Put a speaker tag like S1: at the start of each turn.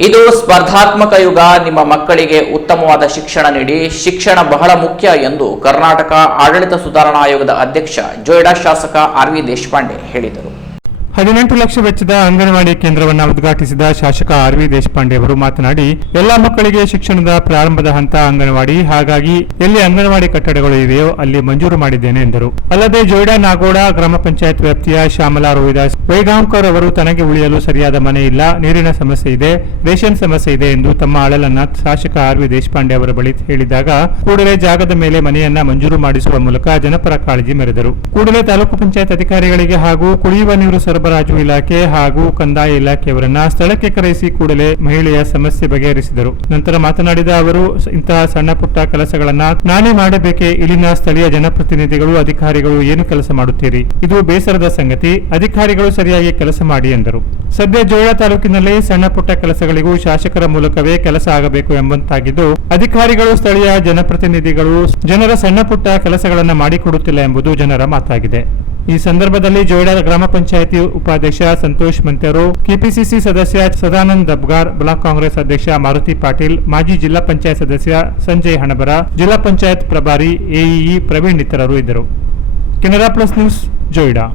S1: ಇದು ಸ್ಪರ್ಧಾತ್ಮಕ ಯುಗ. ನಿಮ್ಮ ಮಕ್ಕಳಿಗೆ ಉತ್ತಮವಾದ ಶಿಕ್ಷಣ ನೀಡಿ. ಶಿಕ್ಷಣ ಬಹಳ ಮುಖ್ಯ ಎಂದು ಕರ್ನಾಟಕ ಆಡಳಿತ ಸುಧಾರಣಾ ಆಯೋಗದ ಅಧ್ಯಕ್ಷ, ಜೊಯ್ಡಾ ಶಾಸಕ ಆರ್ ವಿ ದೇಶಪಾಂಡೆ ಹೇಳಿದರು.
S2: ಹದಿನೆಂಟು ಲಕ್ಷ ವೆಚ್ಚದ ಅಂಗನವಾಡಿ ಕೇಂದ್ರವನ್ನು ಉದ್ಘಾಟಿಸಿದ ಶಾಸಕ ಆರ್ ವಿ ದೇಶಪಾಂಡೆ ಅವರು ಮಾತನಾಡಿ, ಎಲ್ಲಾ ಮಕ್ಕಳಿಗೆ ಶಿಕ್ಷಣದ ಪ್ರಾರಂಭದ ಹಂತ ಅಂಗನವಾಡಿ, ಹಾಗಾಗಿ ಎಲ್ಲಿ ಅಂಗನವಾಡಿ ಕಟ್ಟಡಗಳು ಇವೆಯೋ ಅಲ್ಲಿ ಮಂಜೂರು ಮಾಡಿದ್ದೇನೆ ಎಂದರು. ಅಲ್ಲದೆ ಜೋಯ್ಡಾ ನಾಗೋಡ ಗ್ರಾಮ ಪಂಚಾಯತ್ ವ್ಯಾಪ್ತಿಯ ಶ್ಯಾಮಲಾ ರೋಹಿದಾಸ್ ವೈಗಾಂಕರ್ ಅವರು ತನಗೆ ಉಳಿಯಲು ಸರಿಯಾದ ಮನೆ ಇಲ್ಲ, ನೀರಿನ ಸಮಸ್ಯೆ ಇದೆ, ರೇಷನ್ ಸಮಸ್ಯೆ ಇದೆ ಎಂದು ತಮ್ಮ ಅಳಲನ್ನ ಶಾಸಕ ಆರ್ ವಿ ದೇಶಪಾಂಡೆ ಅವರ ಬಳಿ ಹೇಳಿದಾಗ, ಕೂಡಲೇ ಜಾಗದ ಮೇಲೆ ಮನೆಯನ್ನ ಮಂಜೂರು ಮಾಡಿಸುವ ಮೂಲಕ ಜನಪರ ಕಾಳಜಿ ಮೆರೆದರು. ಕೂಡಲೇ ತಾಲೂಕು ಪಂಚಾಯತ್ ಅಧಿಕಾರಿಗಳಿಗೆ ಹಾಗೂ ಕುಡಿಯುವ ನೀರು ಸರಬರಾಜು ಇಲಾಖೆ ಹಾಗೂ ಕಂದಾಯ ಇಲಾಖೆಯವರನ್ನ ಸ್ಥಳಕ್ಕೆ ಕರೆಸಿ ಕೂಡಲೇ ಮಹಿಳೆಯ ಸಮಸ್ಯೆ ಬಗೆಹರಿಸಿದರು. ನಂತರ ಮಾತನಾಡಿದ ಅವರು, ಇಂತಹ ಸಣ್ಣ ಪುಟ್ಟ ಕೆಲಸಗಳನ್ನ ನಾನೇ ಮಾಡಬೇಕೆ, ಇಲ್ಲಿನ ಸ್ಥಳೀಯ ಜನಪ್ರತಿನಿಧಿಗಳು, ಅಧಿಕಾರಿಗಳು ಏನು ಕೆಲಸ ಮಾಡುತ್ತೀರಿ? ಇದು ಬೇಸರದ ಸಂಗತಿ, ಅಧಿಕಾರಿಗಳು ಸರಿಯಾಗಿ ಕೆಲಸ ಮಾಡಿ ಎಂದರು. ಸದ್ಯ ಜೋಳ ತಾಲೂಕಿನಲ್ಲಿ ಸಣ್ಣ ಪುಟ್ಟ ಕೆಲಸಗಳಿಗೂ ಶಾಸಕರ ಮೂಲಕವೇ ಕೆಲಸ ಆಗಬೇಕು ಎಂಬಂತಾಗಿದ್ದು, ಅಧಿಕಾರಿಗಳು, ಸ್ಥಳೀಯ ಜನಪ್ರತಿನಿಧಿಗಳು ಜನರ ಸಣ್ಣ ಪುಟ್ಟ ಕೆಲಸಗಳನ್ನು ಮಾಡಿಕೊಡುತ್ತಿಲ್ಲ ಎಂಬುದು ಜನರ ಮಾತಾಗಿದೆ. ಈ ಸಂದರ್ಭದಲ್ಲಿ ಜೋಯಿಡಾ ಗ್ರಾಮ ಪಂಚಾಯಿತಿ ಉಪಾಧ್ಯಕ್ಷ ಸಂತೋಷ್ ಮಂತೆರು ಕೆಪಿಸಿಸಿ ಸದಸ್ಯ ಸದಾನಂದ್ ದಬ್ಗಾರ್, ಬ್ಲಾಕ್ ಕಾಂಗ್ರೆಸ್ ಅಧ್ಯಕ್ಷ ಮಾರುತಿ ಪಾಟೀಲ್, ಮಾಜಿ ಜಿಲ್ಲಾ ಪಂಚಾಯತ್ ಸದಸ್ಯ ಸಂಜಯ್ ಹಣಬರ, ಜಿಲ್ಲಾ ಪಂಚಾಯತ್ ಪ್ರಭಾರಿ ಎಇಇ ಪ್ರವೀಣ್ ಇತರರು ಇದ್ದರು. Canara plus news, Joida.